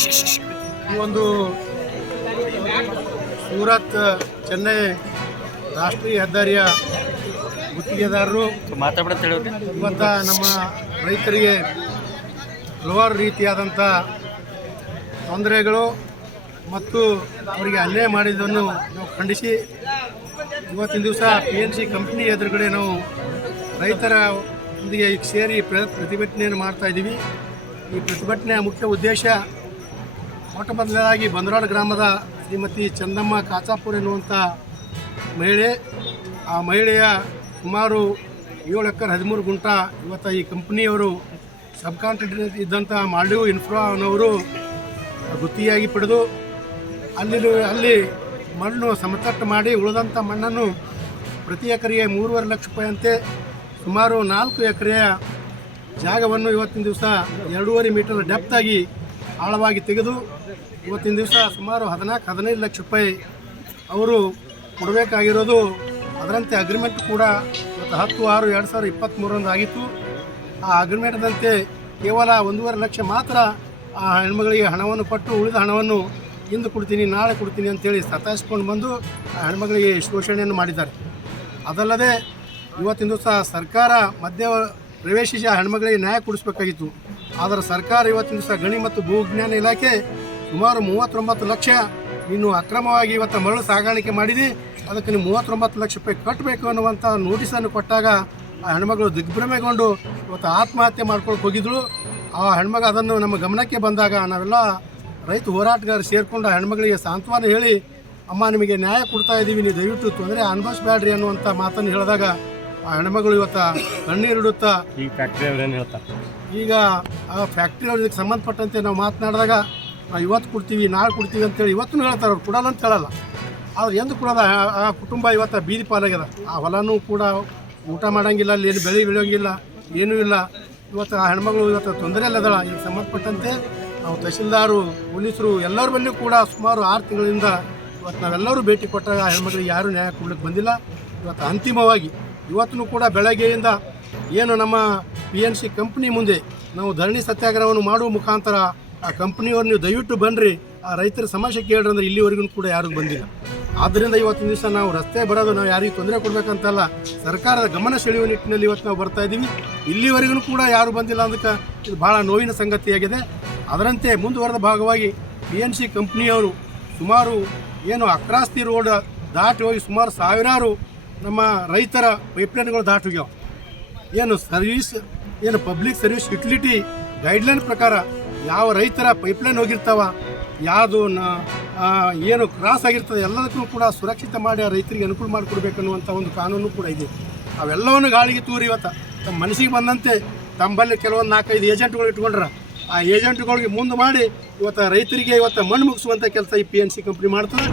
ಈ ಒಂದು ಸೂರತ್ ಚೆನ್ನೈ ರಾಷ್ಟ್ರೀಯ ಹೆದ್ದಾರಿಯ ಗುತ್ತಿಗೆದಾರರು ಇವತ್ತು ನಮ್ಮ ರೈತರಿಗೆ ಹಲವಾರು ರೀತಿಯಾದಂಥ ತೊಂದರೆಗಳು ಮತ್ತು ಅವರಿಗೆ ಅನ್ಯಾಯ ಮಾಡಿದ್ದನ್ನು ನಾವು ಖಂಡಿಸಿ ಇವತ್ತಿನ ದಿವಸ PNC ಕಂಪ್ನಿ ಎದುರುಗಡೆ ನಾವು ರೈತರ ಒಂದಿಗೆ ಸೇರಿ ಪ್ರತಿಭಟನೆಯನ್ನು ಮಾಡ್ತಾಯಿದ್ದೀವಿ. ಈ ಪ್ರತಿಭಟನೆಯ ಮುಖ್ಯ ಉದ್ದೇಶ ಮೊಟ್ಟ ಮೊದಲನೇದಾಗಿ ಬಂದರಾಳ ಗ್ರಾಮದ ಶ್ರೀಮತಿ ಚಂದಮ್ಮ ಕಾಚಾಪುರ್ ಎನ್ನುವಂಥ ಮಹಿಳೆ, ಆ ಮಹಿಳೆಯ ಸುಮಾರು 7 ಎಕರೆ 13 ಗುಂಟ ಇವತ್ತು ಈ ಕಂಪ್ನಿಯವರು ಸಬ್ ಕಾಂಟ್ರಾಕ್ಟರ್ ಇದ್ದಂಥ ಮಾಲ್ಡೀವ್ ಇನ್ಫ್ರಾ ಅನ್ನೋರು ಗುತ್ತಿಗೆಯಾಗಿ ಪಡೆದು ಅಲ್ಲಿ ಮಣ್ಣು ಸಮತಟ್ಟು ಮಾಡಿ ಉಳಿದಂಥ ಮಣ್ಣನ್ನು ಪ್ರತಿ ಎಕರೆಗೆ 3.5 ಲಕ್ಷ ರೂಪಾಯಿಯಂತೆ ಸುಮಾರು 4 ಎಕರೆಯ ಜಾಗವನ್ನು ಇವತ್ತಿನ ದಿವಸ 2.5 ಮೀಟರ್ ಡೆಪ್ತಾಗಿ ಆಳವಾಗಿ ತೆಗೆದು ಇವತ್ತಿನ ದಿವಸ ಸುಮಾರು 14-15 ಲಕ್ಷ ರೂಪಾಯಿ ಅವರು ಕೊಡಬೇಕಾಗಿರೋದು. ಅದರಂತೆ ಅಗ್ರಿಮೆಂಟ್ ಕೂಡ ಇವತ್ತು 10/6/2023 ಆಗಿತ್ತು. ಆ ಅಗ್ರಿಮೆಂಟ್ದಂತೆ ಕೇವಲ 1.5 ಲಕ್ಷ ಮಾತ್ರ ಆ ಹೆಣ್ಮಗಳಿಗೆ ಹಣವನ್ನು ಕೊಟ್ಟು ಉಳಿದ ಹಣವನ್ನು ಇಂದು ಕೊಡ್ತೀನಿ ನಾಳೆ ಕೊಡ್ತೀನಿ ಅಂತೇಳಿ ಸತಾಯಿಸ್ಕೊಂಡು ಬಂದು ಆ ಹೆಣ್ಮಗಳಿಗೆ ಶೋಷಣೆಯನ್ನು ಮಾಡಿದ್ದಾರೆ. ಅದಲ್ಲದೆ ಇವತ್ತಿನ ದಿವಸ ಸರ್ಕಾರ ಮಧ್ಯ ಪ್ರವೇಶಿಸಿ ಆ ಹೆಣ್ಮಗಳಿಗೆ ನ್ಯಾಯ ಕೊಡಿಸಬೇಕಾಗಿತ್ತು. ಆದರೆ ಸರ್ಕಾರ ಇವತ್ತಿನ ದಿವಸ ಗಣಿ ಮತ್ತು ಭೂವಿಜ್ಞಾನ ಇಲಾಖೆ ಸುಮಾರು 39 ಲಕ್ಷ ನೀನು ಅಕ್ರಮವಾಗಿ ಇವತ್ತು ಮರಳು ಸಾಗಾಣಿಕೆ ಮಾಡಿದಿ, ಅದಕ್ಕೆ ನೀವು 39 ಲಕ್ಷ ರೂಪಾಯಿ ಕಟ್ಟಬೇಕು ಅನ್ನುವಂಥ ನೋಟಿಸನ್ನು ಕೊಟ್ಟಾಗ ಆ ಹೆಣ್ಮಗಳು ದಿಗ್ಭ್ರಮೆಗೊಂಡು ಇವತ್ತು ಆತ್ಮಹತ್ಯೆ ಮಾಡ್ಕೊಂಡು ಹೋಗಿದ್ಳು. ಆ ಹೆಣ್ಮಗ ಅದನ್ನು ನಮ್ಮ ಗಮನಕ್ಕೆ ಬಂದಾಗ ನಾವೆಲ್ಲ ರೈತ ಹೋರಾಟಗಾರರು ಸೇರಿಕೊಂಡು ಆ ಹೆಣ್ಮಗಳಿಗೆ ಸಾಂತ್ವನ ಹೇಳಿ, ಅಮ್ಮ ನಿಮಗೆ ನ್ಯಾಯ ಕೊಡ್ತಾ ಇದ್ದೀವಿ, ನೀವು ದಯವಿಟ್ಟು ತೊಂದರೆ ಅನುಭವಿಸಬೇಡ್ರಿ ಅನ್ನುವಂಥ ಮಾತನ್ನು ಹೇಳಿದಾಗ ಆ ಹೆಣ್ಮಗಳು ಇವತ್ತು ಕಣ್ಣೀರಿಡುತ್ತಾ ಈ ಫ್ಯಾಕ್ಟ್ರಿ ಅವ್ರೇನು ಹೇಳ್ತಾರೆ. ಈಗ ಆ ಫ್ಯಾಕ್ಟ್ರಿ ಅವ್ರಿಗೆ ಸಂಬಂಧಪಟ್ಟಂತೆ ನಾವು ಮಾತನಾಡಿದಾಗ ನಾವು ಇವತ್ತು ಕೊಡ್ತೀವಿ ನಾಳೆ ಕೊಡ್ತೀವಿ ಅಂತೇಳಿ ಇವತ್ತು ಹೇಳ್ತಾರೆ, ಅವ್ರು ಕೊಡಲ್ಲ ಅಂತ ಹೇಳಲ್ಲ. ಆದ್ರೆ ಎಂದು ಕೊಡೋದ ಆ ಕುಟುಂಬ ಇವತ್ತು ಬೀದಿ ಪಾಲಾಗ್ಯದ. ಆ ಹೊಲನೂ ಕೂಡ ಊಟ ಮಾಡೋಂಗಿಲ್ಲ, ಅಲ್ಲಿ ಏನು ಬೆಳೆ ಬೆಳೆಯೋಂಗಿಲ್ಲ, ಏನೂ ಇಲ್ಲ. ಇವತ್ತು ಆ ಹೆಣ್ಮಗಳು ಇವತ್ತು ತೊಂದರೆಯಲ್ಲದಳ. ಇದಕ್ಕೆ ಸಂಬಂಧಪಟ್ಟಂತೆ ನಾವು ತಹಶೀಲ್ದಾರು, ಪೊಲೀಸರು ಎಲ್ಲರ ಬಳಿಯೂ ಕೂಡ ಸುಮಾರು 6 ತಿಂಗಳಿಂದ ಇವತ್ತು ನಾವೆಲ್ಲರೂ ಭೇಟಿ ಕೊಟ್ಟಾಗ ಆ ಹೆಣ್ಮಗಳಿಗೆ ಯಾರೂ ನ್ಯಾಯ ಕೊಡ್ಲಿಕ್ಕೆ ಬಂದಿಲ್ಲ. ಇವತ್ತು ಅಂತಿಮವಾಗಿ ಇವತ್ತೂ ಕೂಡ ಬೆಳಗ್ಗೆಯಿಂದ ಏನು ನಮ್ಮ PNC ಕಂಪ್ನಿ ಮುಂದೆ ನಾವು ಧರಣಿ ಸತ್ಯಾಗ್ರಹವನ್ನು ಮಾಡುವ ಮುಖಾಂತರ ಆ ಕಂಪ್ನಿಯವ್ರು ನೀವು ದಯವಿಟ್ಟು ಬನ್ನಿರಿ, ಆ ರೈತರ ಸಮಸ್ಯೆ ಕೇಳ್ರಿ ಅಂದರೆ ಇಲ್ಲಿವರೆಗೂ ಕೂಡ ಯಾರಿಗೂ ಬಂದಿಲ್ಲ. ಆದ್ದರಿಂದ ಇವತ್ತಿನ ದಿವಸ ನಾವು ರಸ್ತೆ ಬರೋದು ನಾವು ಯಾರಿಗೂ ತೊಂದರೆ ಕೊಡಬೇಕಂತಲ್ಲ, ಸರ್ಕಾರದ ಗಮನ ಸೆಳೆಯುವ ನಿಟ್ಟಿನಲ್ಲಿ ಇವತ್ತು ನಾವು ಬರ್ತಾ ಇದ್ದೀವಿ. ಇಲ್ಲಿವರೆಗೂ ಕೂಡ ಯಾರು ಬಂದಿಲ್ಲ ಅದಕ್ಕೆ ಇದು ಭಾಳ ನೋವಿನ ಸಂಗತಿಯಾಗಿದೆ. ಅದರಂತೆ ಮುಂದುವರೆದ ಭಾಗವಾಗಿ PNC ಕಂಪ್ನಿಯವರು ಸುಮಾರು ಏನು ಅಕ್ರಾಸ್ತಿ ರೋಡ್ ದಾಟಿ ಹೋಗಿ ಸುಮಾರು ಸಾವಿರಾರು ನಮ್ಮ ರೈತರ ಪೈಪ್ಲೈನ್ಗಳು ದಾಟಿ ಹೋಗ್ಯಾವ. ಏನು ಪಬ್ಲಿಕ್ ಸರ್ವಿಸ್ ಯುಟಿಲಿಟಿ ಗೈಡ್ಲೈನ್ ಪ್ರಕಾರ ಯಾವ ರೈತರ ಪೈಪ್ಲೈನ್ ಹೋಗಿರ್ತಾವ, ಯಾವುದು ಏನು ಕ್ರಾಸ್ ಆಗಿರ್ತದೆ ಎಲ್ಲದಕ್ಕೂ ಕೂಡ ಸುರಕ್ಷಿತ ಮಾಡಿ ಆ ರೈತರಿಗೆ ಅನುಕೂಲ ಮಾಡಿಕೊಡ್ಬೇಕನ್ನುವಂಥ ಒಂದು ಕಾನೂನು ಕೂಡ ಇದೆ. ಅವೆಲ್ಲವನ್ನು ಗಾಳಿಗೆ ತೂರಿ ಇವತ್ತು ತಮ್ಮ ಮನಸ್ಸಿಗೆ ಬಂದಂತೆ ತಮ್ಮಲ್ಲಿ ಕೆಲವೊಂದು 4-5 ಏಜೆಂಟ್ಗಳು ಇಟ್ಕೊಂಡ್ರೆ ಆ ಏಜೆಂಟ್ಗಳಿಗೆ ಮುಂದೆ ಮಾಡಿ ಇವತ್ತು ರೈತರಿಗೆ ಇವತ್ತು ಮಣ್ಣು ಮುಗಿಸುವಂಥ ಕೆಲಸ ಈ PNC ಕಂಪ್ನಿ ಮಾಡ್ತದೆ.